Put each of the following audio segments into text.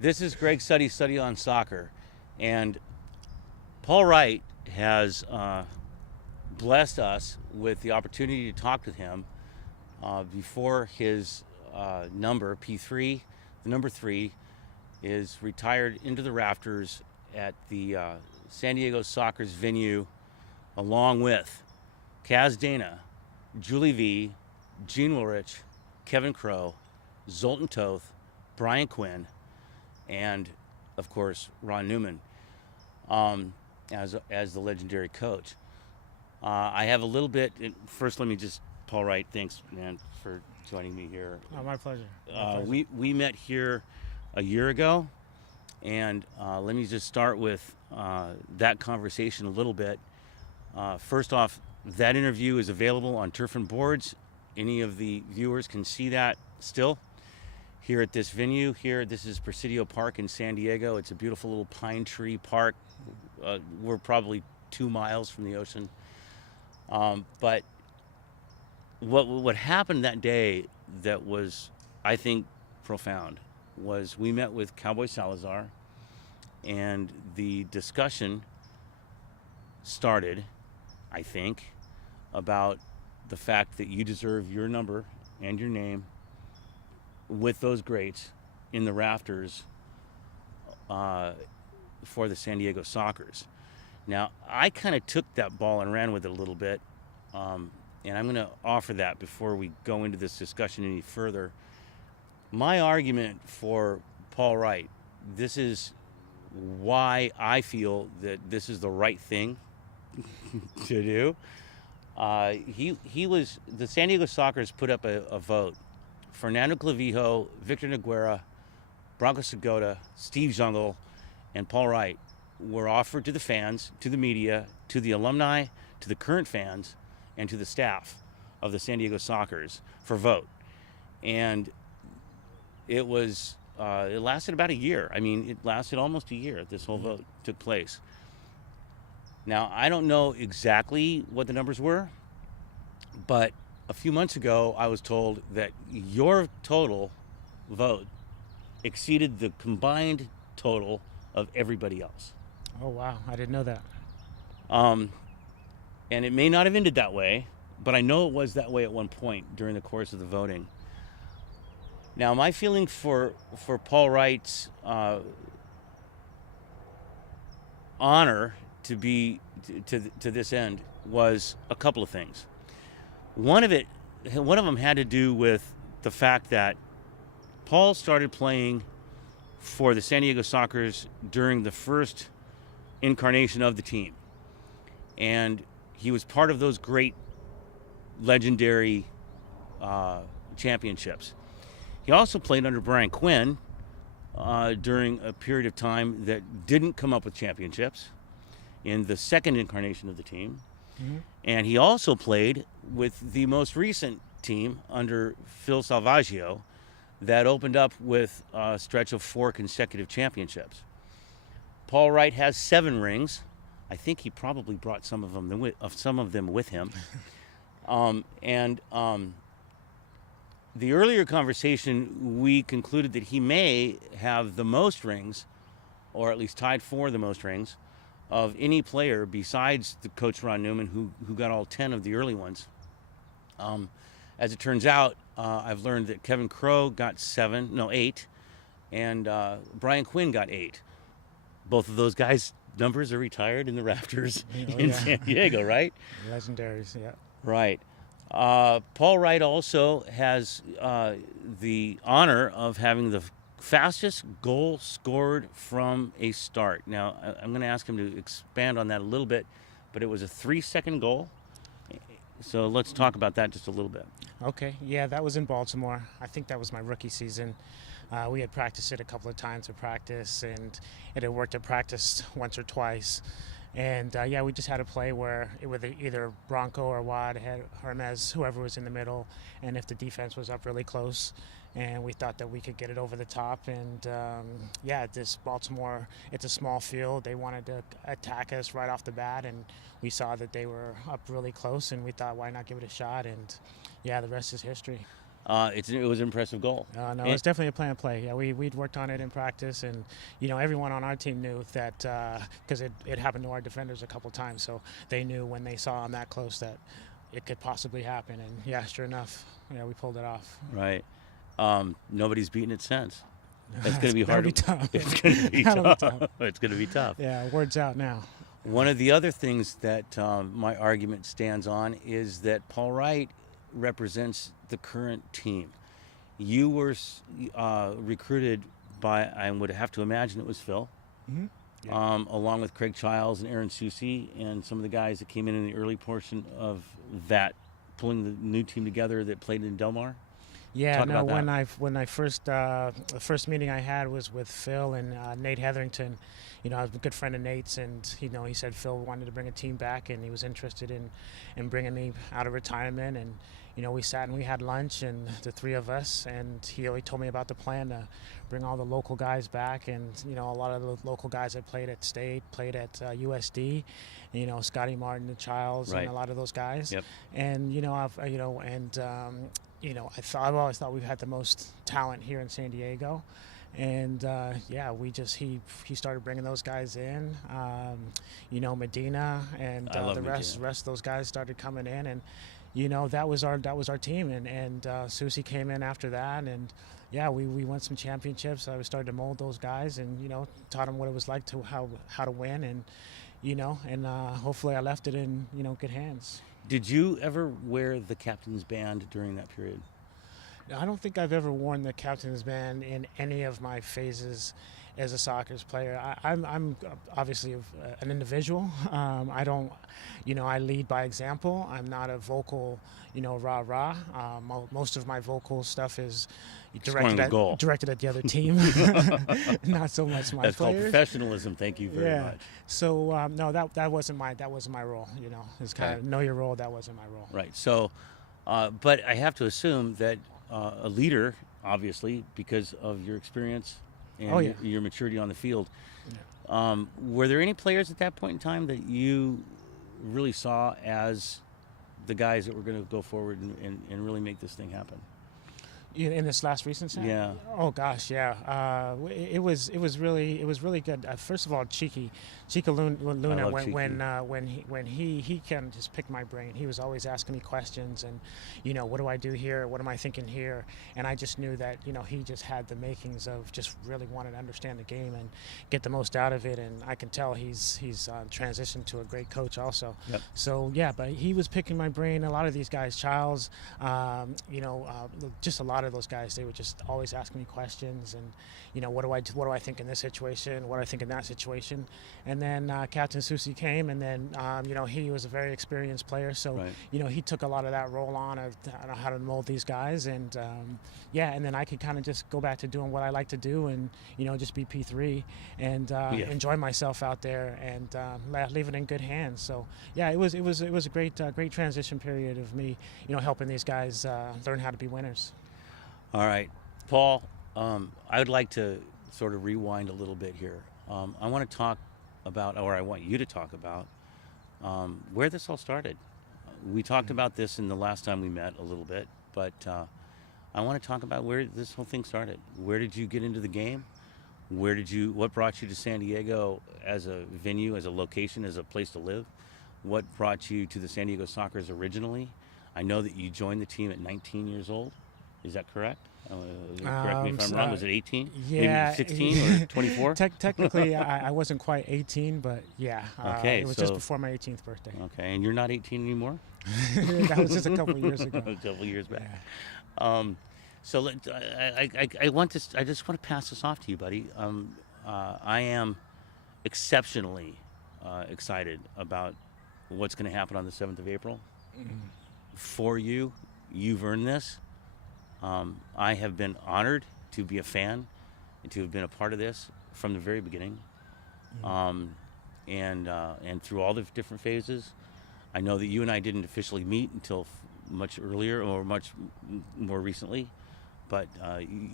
This is Greg Study on Soccer, and Paul Wright has blessed us with the opportunity to talk with him before his number, P3, the number 3, is retired into the rafters at the San Diego Soccer's venue, along with Kaz Dana, Julie V, Gene Woolrich, Kevin Crow, Zoltan Toth, Brian Quinn, and of course Ron Newman as the legendary coach. I have a little bit. First, let me just, Paul Wright, thanks, man, for joining me here. Oh, my pleasure. We met here a year ago, and let me just start with that conversation a little bit. First off, that interview is available on Turf and Boards. Any of the viewers can see that still here at this venue. Here, this is Presidio Park in San Diego. It's a beautiful little pine tree park. We're probably 2 miles from the ocean. But what happened that day that was, I think, profound was we met with Cowboy Salazar, and the discussion started, I think, about the fact that you deserve your number and your name with those greats in the rafters for the San Diego Sockers. Now, I kind of took that ball and ran with it a little bit, and I'm going to offer that before we go into this discussion any further. My argument for Paul Wright, this is why I feel that this is the right thing to do. He was, the San Diego Sockers put up a vote. Fernando Clavijo, Victor Noguera, Branco Segota, Steve Zungel, and Paul Wright were offered to the fans, to the media, to the alumni, to the current fans, and to the staff of the San Diego Sockers for vote. And it was, it lasted about a year. I mean, it lasted almost a year. This whole vote took place. Now, I don't know exactly what the numbers were, but a few months ago, I was told that your total vote exceeded the combined total of everybody else. Oh, wow. I didn't know that. And it may not have ended that way, but I know it was that way at one point during the course of the voting. Now, my feeling for Paul Wright's honor to be to this end was a couple of things. One of them had to do with the fact that Paul started playing for the San Diego Sockers during the first incarnation of the team. And he was part of those great legendary championships. He also played under Brian Quinn during a period of time that didn't come up with championships in the second incarnation of the team. Mm-hmm. And he also played with the most recent team under Phil Salvaggio that opened up with a stretch of 4 consecutive championships. Paul Wright has 7 rings. I think he probably brought some of them with him. The earlier conversation, we concluded that he may have the most rings, or at least tied for the most rings, of any player besides the coach Ron Newman, who got all 10 of the early ones. As it turns out, I've learned that Kevin Crow got 8, and Brian Quinn got 8. Both of those guys' numbers are retired in the rafters in San Diego, right? Legendaries, yeah. Right. Paul Wright also has the honor of having the fastest goal scored from a start. Now, I'm going to ask him to expand on that a little bit, but it was a 3-second goal. So let's talk about that just a little bit. Okay, yeah, that was in Baltimore. I think that was my rookie season. We had practiced it a couple of times at practice, and it had worked at practice once or twice. And we just had a play where it was either Bronco or Wad had Hermes, whoever was in the middle, and if the defense was up really close, and we thought that we could get it over the top. And this Baltimore, it's a small field. They wanted to attack us right off the bat, and we saw that they were up really close, and we thought, why not give it a shot? And the rest is history. It was an impressive goal. No, And- it's definitely a plan play. Yeah, we'd worked on it in practice, and everyone on our team knew that because it happened to our defenders a couple times, so they knew when they saw him that close that it could possibly happen. And yeah, sure enough, we pulled it off. Right. Nobody's beaten it since. It's going to be That'll hard. be tough. It's going to be That'll be tough. tough. It's going to be tough. Yeah, word's out now. One of the other things that my argument stands on is that Paul Wright represents the current team. You were recruited by, I would have to imagine it was Phil, Mm-hmm. Yeah. along with Craig Childs and Aaron Susi and some of the guys that came in the early portion of that, pulling the new team together that played in Del Mar. Yeah, Talk no. about that. When I first the first meeting I had was with Phil and Nate Hetherington. I was a good friend of Nate's, and he said Phil wanted to bring a team back, and he was interested in bringing me out of retirement. And we sat and we had lunch, and the three of us, and he told me about the plan to bring all the local guys back, and a lot of the local guys that played at State, played at USD. Scotty Martin, the Childs, Right. and a lot of those guys. Yep. And I've always thought we've had the most talent here in San Diego, and he started bringing those guys in, Medina, and I love the rest Medina. of those guys started coming in, and that was our team, and Susie came in after that, and yeah, we won some championships. I started to mold those guys, and taught them what it was like to how to win, and hopefully I left it in good hands. Did you ever wear the captain's band during that period? I don't think I've ever worn the captain's band in any of my phases as a soccer player. I'm obviously an individual. I don't, I lead by example. I'm not a vocal, rah-rah. Most of my vocal stuff is Scoring the goal. directed at the other team, not so much my That's called players. professionalism. Thank you very much. So no, that wasn't my role. It's kind of know your role. That wasn't my role. Right. So, but I have to assume that a leader, obviously, because of your experience and Oh, yeah. your maturity on the field. Were there any players at that point in time that you really saw as the guys that were going to go forward and really make this thing happen? In this last recent set? Yeah. Oh gosh, yeah. It was really good. First of all, Chica Luna, love when he can just pick my brain. He was always asking me questions, and what do I do here? What am I thinking here? And I just knew that he just had the makings of just really wanting to understand the game and get the most out of it. And I can tell he's transitioned to a great coach also. Yep. So yeah, but he was picking my brain. A lot of these guys, Childs, just a lot of those guys, they were just always asking me questions, and what do I think in this situation, what do I think in that situation. And then Captain Susi came, and then he was a very experienced player, so Right. He took a lot of that role on of how to mold these guys, and and then I could kind of just go back to doing what I like to do, and just be P3 and enjoy myself out there, and leave it in good hands. So yeah, it was a great transition period of me helping these guys learn how to be winners. All right, Paul, I would like to sort of rewind a little bit here. I want to talk about, or I want you to talk about, where this all started. We talked about this in the last time we met a little bit, but I want to talk about where this whole thing started. Where did you get into the game? What brought you to San Diego as a venue, as a location, as a place to live? What brought you to the San Diego Sockers originally? I know that you joined the team at 19 years old. Is that correct? Correct me if I'm wrong. Was it 18? Yeah. Maybe 16 or 24? Technically, I wasn't quite 18, but yeah. Okay, it was just before my 18th birthday. Okay, and you're not 18 anymore? That was just a couple of years ago. A couple of years back. Yeah. So I want this. I just want to pass this off to you, buddy. I am exceptionally excited about what's going to happen on the 7th of April. For you, you've earned this. I have been honored to be a fan and to have been a part of this from the very beginning, and through all the different phases. I know that you and I didn't officially meet until much earlier or much more recently, but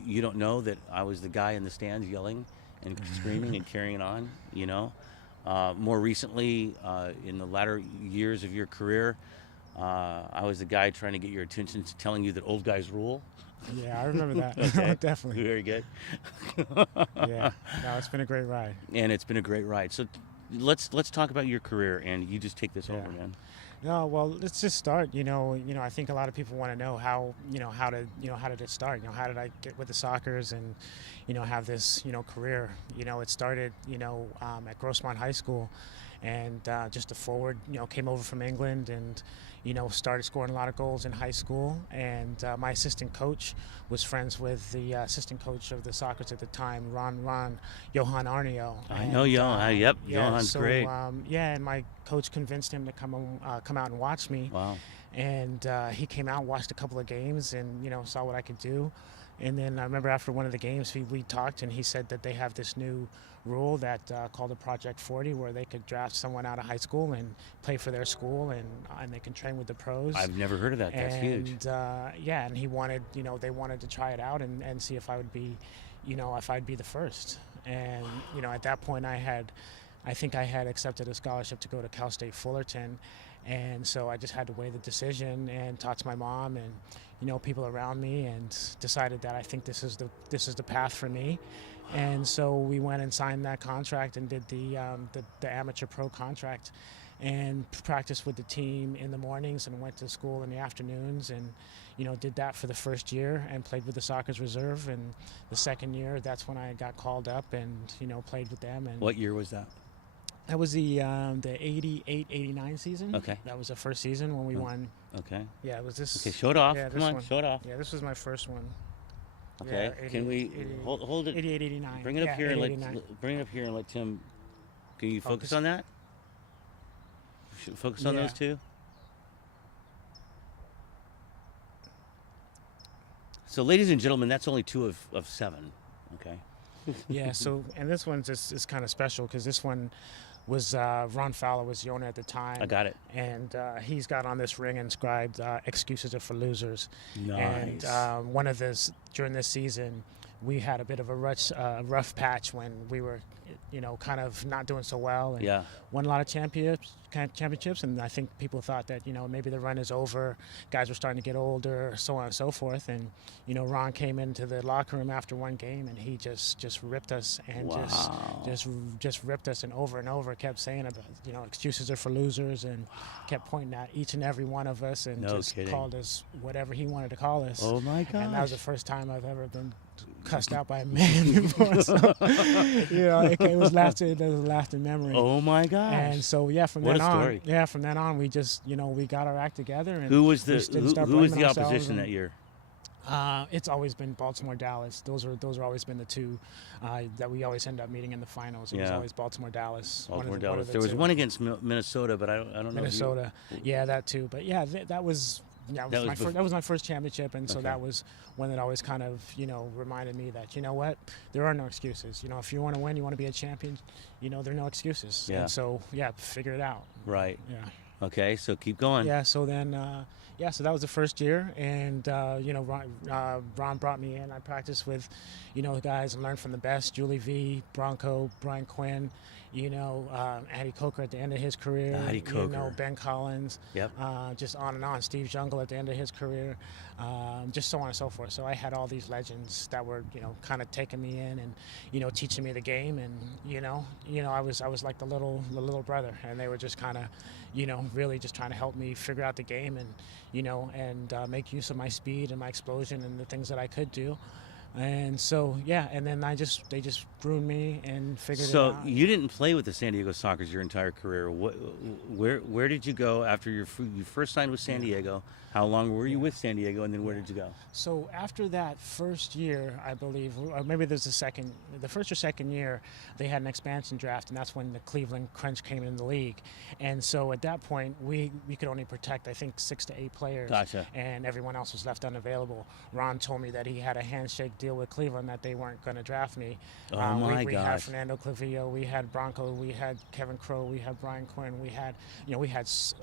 you don't know that I was the guy in the stands yelling and screaming and carrying on. More recently, in the latter years of your career, I was the guy trying to get your attention, to telling you that old guys rule. Yeah, I remember that. Okay. Definitely. Very good. Yeah. No, it's been a great ride. And it's been a great ride. So let's talk about your career, and you just take this Yeah. over, man. No, well, let's just start. I think a lot of people want to know how did it start? How did I get with the Sockers and, have this, career? It started, at Grossmont High School, and just a forward, came over from England and, started scoring a lot of goals in high school. And my assistant coach was friends with the assistant coach of the Sockers at the time, Johan Arneo. I know Johan. Yep, Yeah, Johan's so, great. and my coach convinced him to come out and watch me. Wow. And he came out, watched a couple of games, and saw what I could do. And then I remember after one of the games, we talked, and he said that they have this new rule that called the Project 40, where they could draft someone out of high school and play for their school, and they can train with the pros. I've never heard of that. That's huge. And he wanted, they wanted to try it out and see if I would be, if I'd be the first. And at that point, I think I had accepted a scholarship to go to Cal State Fullerton. And so I just had to weigh the decision and talk to my mom and, people around me, and decided that I think this is the path for me. And so we went and signed that contract and did the amateur pro contract, and practiced with the team in the mornings and went to school in the afternoons, and did that for the first year and played with the Sockers reserve. And the second year, that's when I got called up and played with them. And What year was that? that was the 88-89 season. Okay. That was the first season when we won. Okay. Yeah, it was this. Okay, show it off. Yeah, Come this on, one. show it off. Yeah, this was my first one. Okay. Yeah, Can we 88, hold it? 88-89. Bring it up here and 89. bring it up here and let Tim. Can you focus Focus. on that? Focus on Yeah. those two. So, ladies and gentlemen, that's only 2 of 7. Okay. Yeah. So, and this one's is kind of special because this one was Ron Fowler was the owner at the time. I got it. And he's got on this ring inscribed "Excuses are for losers." Nice. And one of this during this season, we had a bit of a rough patch when we were, kind of not doing so well, and Yeah. won a lot of championships. And I think people thought that maybe the run is over, guys were starting to get older, so on and so forth. And Ron came into the locker room after one game, and he just ripped us, and Wow. just ripped us, and over kept saying about excuses are for losers, and kept pointing at each and every one of us, and No just kidding. called us whatever he wanted to call us. Oh my gosh. And that was the first time I've ever been cussed out by a man before. So, it was a lasting memory. Oh my gosh. And so from What then a on, story. from then on, we just we got our act together. And Who was we the didn't start who was blaming the ourselves. opposition And, that year? It's always been Baltimore, Dallas. Those are always been the two that we always end up meeting in the finals. It was Yeah. always Baltimore, Dallas. Baltimore, one Dallas. of the There was two. one against Minnesota, but I don't know. Minnesota. Yeah, that too. But yeah, that was. Yeah, that was my first championship, and so Okay. that was one that always kind of reminded me that what, there are no excuses. If you want to win, you want to be a champion, there are no excuses. Yeah. And so figure it out. Right. Yeah. Okay, so keep going. Yeah. So then so that was the first year, and Ron brought me in. I practiced with the guys and learned from the best: Julie V, Bronco, Brian Quinn. Addy Coker at the end of his career. Addy Coker. Ben Collins. Yep. Just on and on. Steve Jungle at the end of his career. Just so on and so forth. So I had all these legends that were, kind of taking me in and, teaching me the game. And, I was like the little brother. And they were just kind of, really just trying to help me figure out the game and, make use of my speed and my explosion and the things that I could do. And so, and then they just groomed me and figured it out. So you didn't play with the San Diego Sockers your entire career. Where did you go after you first signed with San Diego? How long were you with San Diego, and then where did you go? So after that first year, I believe, or maybe there's the first or second year, they had an expansion draft, and that's when the Cleveland Crunch came in the league. And so at that point, we could only protect, I think, 6 to 8 players. Gotcha. And everyone else was left unavailable. Ron told me that he had a handshake deal with Cleveland that they weren't going to draft me. Oh my we had gosh. Fernando Clavillo, we had Bronco, we had Kevin Crowe, we had Brian Quinn, we had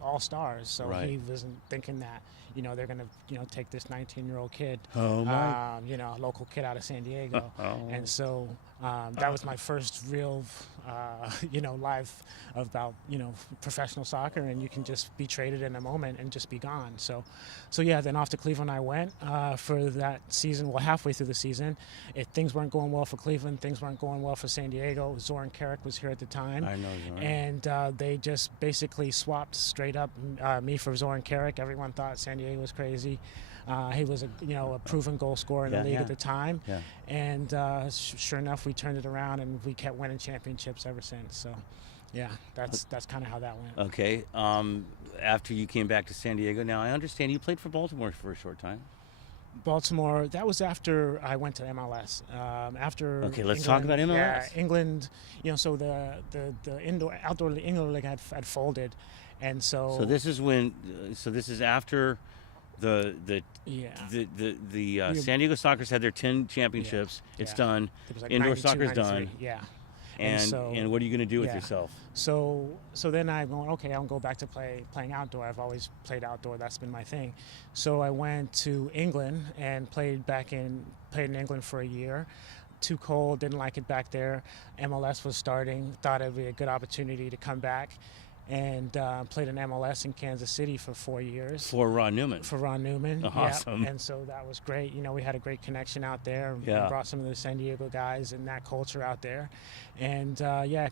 all stars. So Right. he wasn't thinking that they're going to take this 19-year-old kid, Oh my. a local kid out of San Diego. Oh. And so That was my first real, live about professional soccer, and you can just be traded in a moment and just be gone. So yeah. Then off to Cleveland I went for that season. Well, halfway through the season, things weren't going well for Cleveland. Things weren't going well for San Diego. Zoran Carrick was here at the time. I know Zoran. And they just basically swapped straight up me for Zoran Carrick. Everyone thought San Diego was crazy. He was a proven goal scorer in the league at the time, and sure enough, we turned it around and we kept winning championships ever since. So, yeah, that's kind of how that went. Okay. After you came back to San Diego, now I understand you played for Baltimore for a short time. Baltimore. That was after I went to MLS. After okay, let's England, talk about MLS. Yeah, England. So the outdoor league had folded, and so this is when. So this is after. The San Diego Sockers had their 10 championships. Yeah. It's done. It was like Indoor 92, soccer's 93. done. Yeah. And what are you going to do with yourself? So then I'm going, okay, I'll go back to playing outdoor. I've always played outdoor. That's been my thing. So I went to England and played in England for a year. Too cold, didn't like it back there. MLS was starting. Thought it'd be a good opportunity to come back. And played in MLS in Kansas City for 4 years. For Ron Newman. For Ron Newman. Awesome. And so that was great. We had a great connection out there. Yeah. We brought some of the San Diego guys and that culture out there. And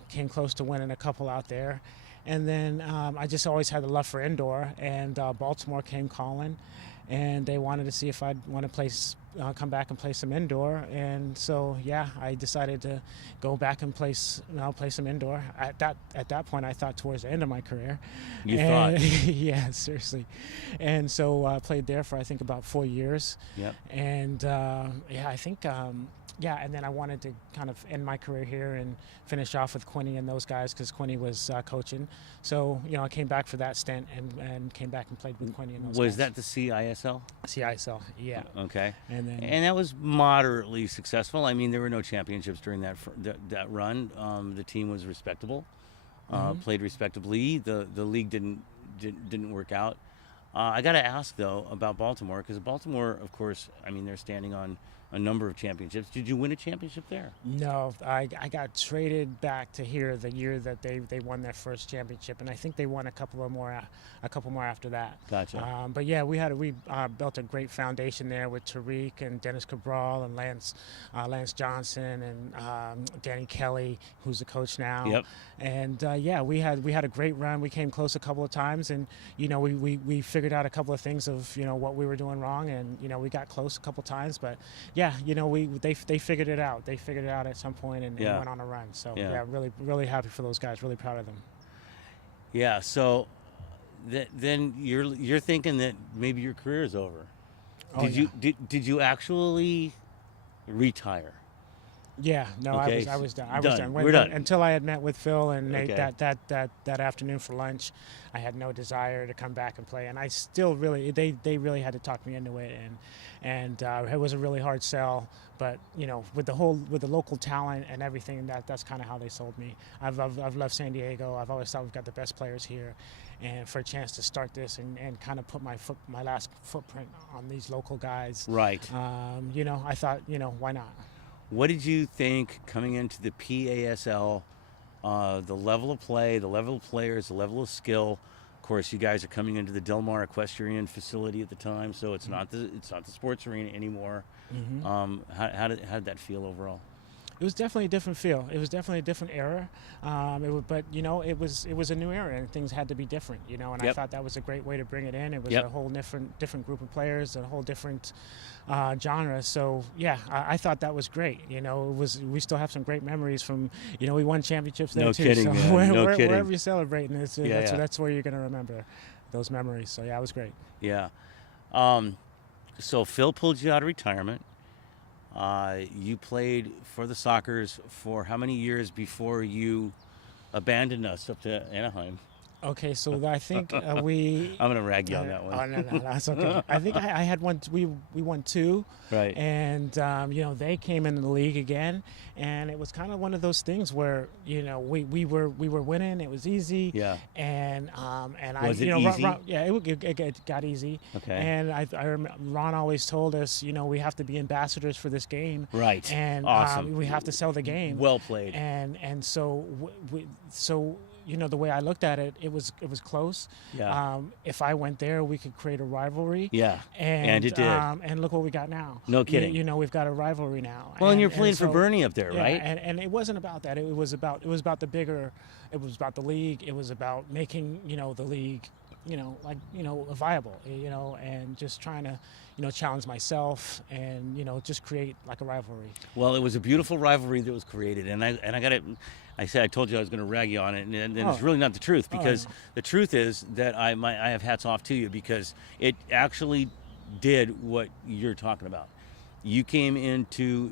came close to winning a couple out there. And then I just always had the love for indoor. And Baltimore came calling. And they wanted to see if I'd want to come back and play some indoor. And so, I decided to go back and play some indoor. At that point, I thought towards the end of my career. You thought? Yeah, seriously. And so I played there for, I think, about 4 years. Yep. And, I think... and then I wanted to kind of end my career here and finish off with Quinny and those guys because Quinny was coaching. So, I came back for that stint and came back and played with Quinny and those guys. Was that the CISL? CISL, yeah. Okay. And that was moderately successful. I mean, there were no championships during that run. The team was respectable, played respectably. The league didn't work out. I got to ask, though, about Baltimore because Baltimore, of course, I mean, they're standing on a number of championships. Did you win a championship there? No, I got traded back to here the year that they won their first championship, and I think they won a couple more after that. Gotcha. But yeah, we built a great foundation there with Tariq and Dennis Cabral and Lance Johnson and Danny Kelly, who's the coach now. Yep. And we had a great run. We came close a couple of times, and we figured out a couple of things of what we were doing wrong, and we got close a couple times, but. Yeah, they figured it out. They figured it out at some point and went on a run. So really, really happy for those guys. Really proud of them. Yeah. So then you're thinking that maybe your career is over. Did you actually retire? Yeah. No, okay. I was done. We're done. Until I had met with Phil and Nate that afternoon for lunch. I had no desire to come back and play, and I still really they really had to talk me into it, and it was a really hard sell. But with the local talent and everything, that's kind of how they sold me. I've loved San Diego. I've always thought we've got the best players here, and for a chance to start this and kind of put my last footprint on these local guys. Right. I thought why not. What did you think coming into the PASL? The level of play, the level of players, the level of skill. Of course, you guys are coming into the Del Mar Equestrian facility at the time, so it's not the sports arena anymore. How did that feel overall? It was definitely a different feel. It was definitely a different era. But it was a new era, and things had to be different. And I thought that was a great way to bring it in. It was a whole different group of players, a whole different genre. So I thought that was great. We still have some great memories from. We won championships there too. No kidding, so man. No kidding. Wherever you're celebrating, that's where you're gonna remember those memories. So it was great. Yeah. So Phil pulled you out of retirement. You played for the Sockers for how many years before you abandoned us up to Anaheim? Okay, so I think we. I'm gonna rag you on that Oh one. no, that's okay. I think I had one. We won two, Right. and they came into the league again, and it was kind of one of those things where we were winning. It was easy. Yeah. And Was it easy? yeah, it got easy. Okay. And I remember Ron always told us, we have to be ambassadors for this game. Right. And Awesome. we have to sell the game. Well played. And so the way I looked at it, it was close. Yeah. If I went there, we could create a rivalry. Yeah. And it did. And look what we got now. No kidding. We've got a rivalry now. Well, and you're playing for Bernie up there, yeah, right? And it wasn't about that. It was about the bigger. It was about the league. It was about making the league, viable. And just trying to challenge myself and just create like a rivalry. Well, it was a beautiful rivalry that was created, and I got it. I told you I was going to rag you on it, and it's really not the truth, because the truth is that I have hats off to you, because it actually did what you're talking about. You came into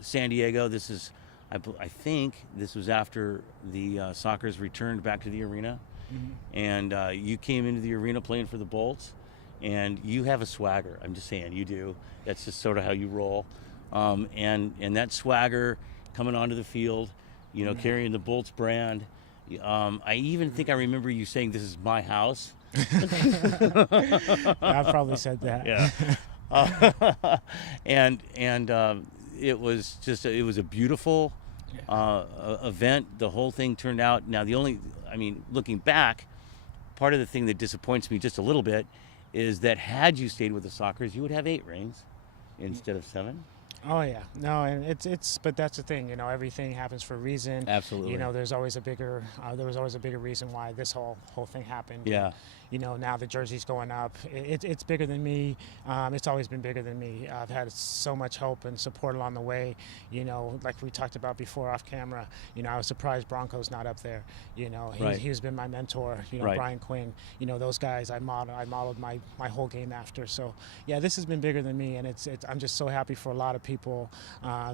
San Diego. This is, I think, this was after the Sockers returned back to the arena, and you came into the arena playing for the Bolts, and you have a swagger. I'm just saying, you do. That's just sort of how you roll, and that swagger coming onto the field. Carrying the Bolts brand. I even think I remember you saying, "This is my house." I probably said that. Yeah. And it was just it was a beautiful event. The whole thing turned out. Now looking back, part of the thing that disappoints me just a little bit is that had you stayed with the Sockers, you would have 8 rings instead of 7. Oh yeah, no, and it's but that's the thing, everything happens for a reason. Absolutely. There was always a bigger reason why this whole thing happened. Yeah. Now the jersey's going up. It's bigger than me. It's always been bigger than me. I've had so much help and support along the way. Like we talked about before off camera. I was surprised Bronco's not up there. Right. He's been my mentor. Right. Brian Quinn. Those guys I modeled my whole game after. So yeah, this has been bigger than me, and it's I'm just so happy for a lot of people.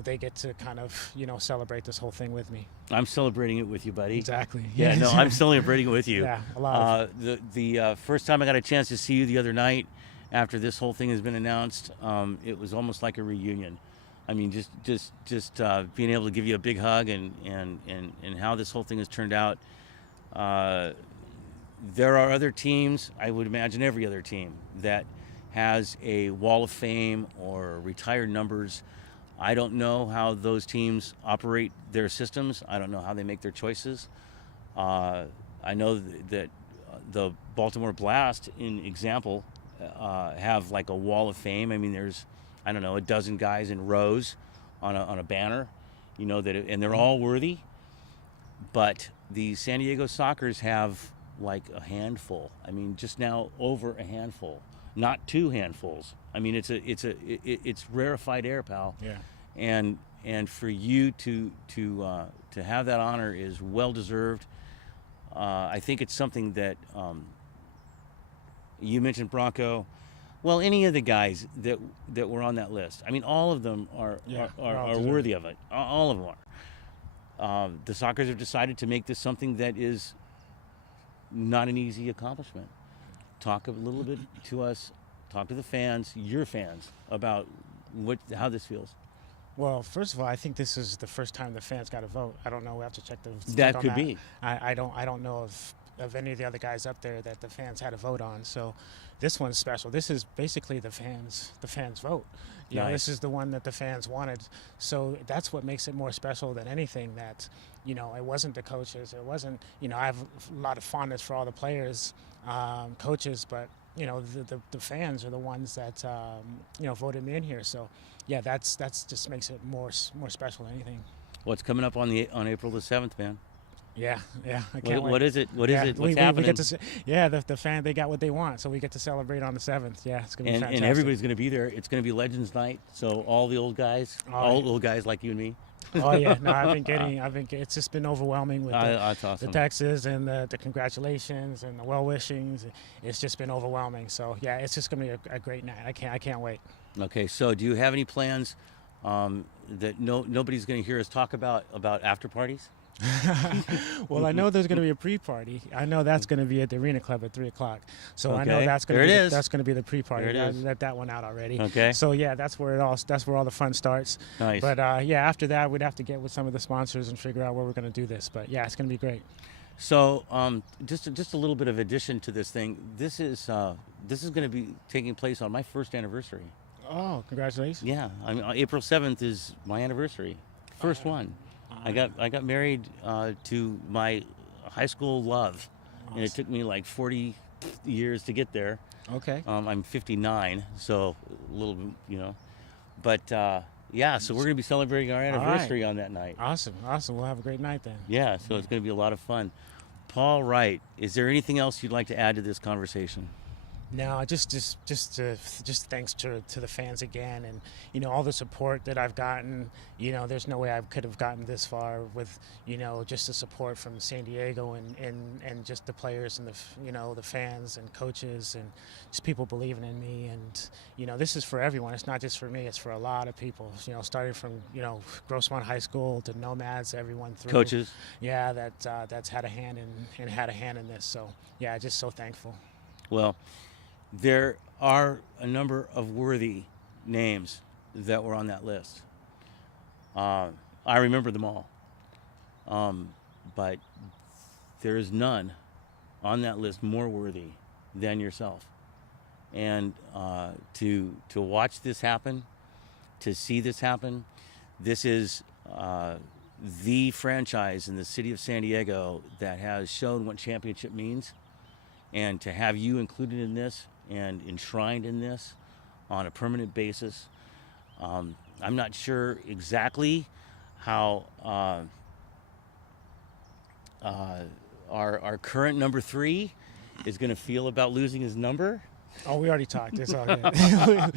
They get to kind of celebrate this whole thing with me. I'm celebrating it with you, buddy. Exactly. Yeah, no, I'm celebrating it with you. Yeah, a lot. The first time I got a chance to see you the other night, after this whole thing has been announced, it was almost like a reunion. I mean, just being able to give you a big hug and how this whole thing has turned out. There are other teams, I would imagine every other team, that has a wall of fame or retired numbers. I don't know how those teams operate their systems. I don't know how they make their choices. I know that the Baltimore Blast, in example, have like a wall of fame. I mean, there's, I don't know, a dozen guys in rows on a banner, and they're all worthy. But the San Diego Sockers have like a handful. I mean, just now over a handful, not 2 handfuls. I mean, it's rarefied air, pal. Yeah. And for you to have that honor is well deserved. I think it's something that you mentioned Bronco. Well, any of the guys that were on that list. I mean, all of them are worthy of it. All of them are. The Sockers have decided to make this something that is not an easy accomplishment. Talk a little bit to us. Talk to the fans, your fans, about how this feels. Well, first of all, I think this is the first time the fans got a vote. I don't know. We have to check the. That could be. I don't know of any of the other guys up there that the fans had a vote on. So, this one's special. This is basically the fans vote. This is the one that the fans wanted. So that's what makes it more special than anything. That it wasn't the coaches. It wasn't. I have a lot of fondness for all the players, coaches, but. The fans are the ones that voted me in here. So, yeah, that's just makes it more special than anything. What's coming up on April the 7th, man? Yeah, I can't wait. What is it? What is it? What's happening? We get to, the fan, they got what they want, so we get to celebrate on the 7th. Yeah, it's gonna be fantastic. And everybody's gonna be there. It's gonna be Legends Night. So all the old guys, old guys like you and me. Oh yeah, no, it's just been overwhelming with that's awesome. the texts and the congratulations and the well wishings. It's just been overwhelming. So yeah, it's just gonna be a great night. I can't wait. Okay, so do you have any plans that nobody's gonna hear us talk about after parties? Well, I know there's going to be a pre-party. I know that's going to be at the Arena Club at 3 o'clock. So I know Okay. that's going There to it be is. that's going to be the pre-party. There it is. I let that one out already. Okay. So yeah, that's where all the fun starts. Nice. But yeah, after that we'd have to get with some of the sponsors and figure out where we're going to do this. But yeah, it's going to be great. So just a little bit of addition to this thing. This is going to be taking place on my first anniversary. Oh, congratulations! Yeah, I mean, April 7th is my anniversary, first one. I got married to my high school love, and it took me like 40 years to get there. Okay. I'm 59, so a little, but yeah. So we're gonna be celebrating our anniversary on that night. Awesome. We'll have a great night then. Yeah, so it's gonna be a lot of fun. Paul Wright, is there anything else you'd like to add to this conversation? No, just thanks to the fans again, and all the support that I've gotten. There's no way I could have gotten this far with just the support from San Diego and just the players and the fans and coaches and just people believing in me. And this is for everyone. It's not just for me. It's for a lot of people. Starting from Grossmont High School to Nomads, everyone through. Coaches. Yeah, that's had a hand in this. So yeah, just so thankful. Well, there are a number of worthy names that were on that list. I remember them all. But there is none on that list more worthy than yourself. And to watch this happen, to see this happen, this is the franchise in the city of San Diego that has shown what championship means. And to have you included in this and enshrined in this on a permanent basis, I'm not sure exactly how our current number 3 is going to feel about losing his number. Oh, we already talked. It's all good.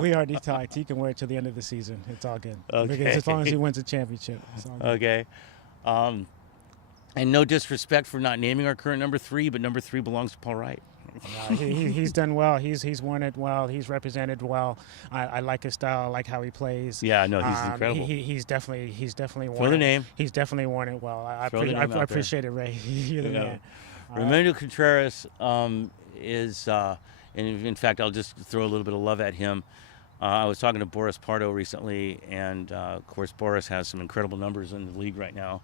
We already talked. He can wait till the end of the season. It's all good. Okay. Because as long as he wins a championship, it's all good. Okay. And no disrespect for not naming our current number 3, but number 3 belongs to Paul Wright. He's done well. He's won it well. He's represented well. I like his style. I like how he plays. Yeah, no, he's incredible. He's definitely Throw the name. He's definitely worn it well. I appreciate it, Ray. You're the man. Raimundo Contreras is, and in fact, I'll just throw a little bit of love at him. I was talking to Boris Pardo recently, and of course, Boris has some incredible numbers in the league right now.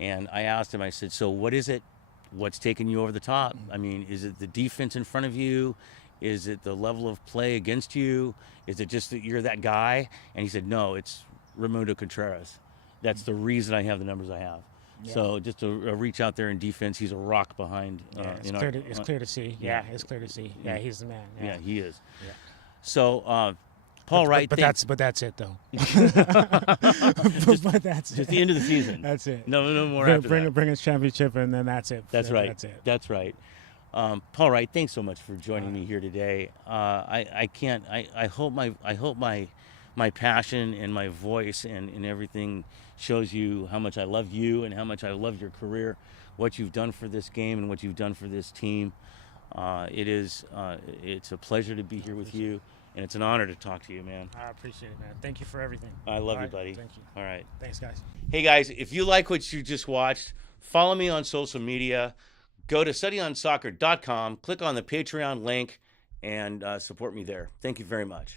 And I asked him, I said, so what is it? What's taking you over the top? I mean, is it the defense in front of you? Is it the level of play against you? Is it just that you're that guy? And he said, no, it's Raimundo Contreras. That's the reason I have the numbers I have. Yeah. So just to reach out there in defense, he's a rock behind. It's clear to see. Yeah, it's clear to see. Yeah, he's the man. Yeah, he is. Yeah. So, Paul Wright. But that's it though. But that's just the end of the season. That's it. No more after that. Bring us championship, and then that's it. That's right. That's it. That's right. Paul Wright, thanks so much for joining me here today. I hope my passion and my voice and everything shows you how much I love you and how much I love your career, what you've done for this game and what you've done for this team. It's a pleasure to be here with you. And it's an honor to talk to you, man. I appreciate it, man. Thank you for everything. I love you, buddy. Thank you. All right. Thanks, guys. Hey, guys, if you like what you just watched, follow me on social media. Go to studyonsoccer.com, click on the Patreon link, and support me there. Thank you very much.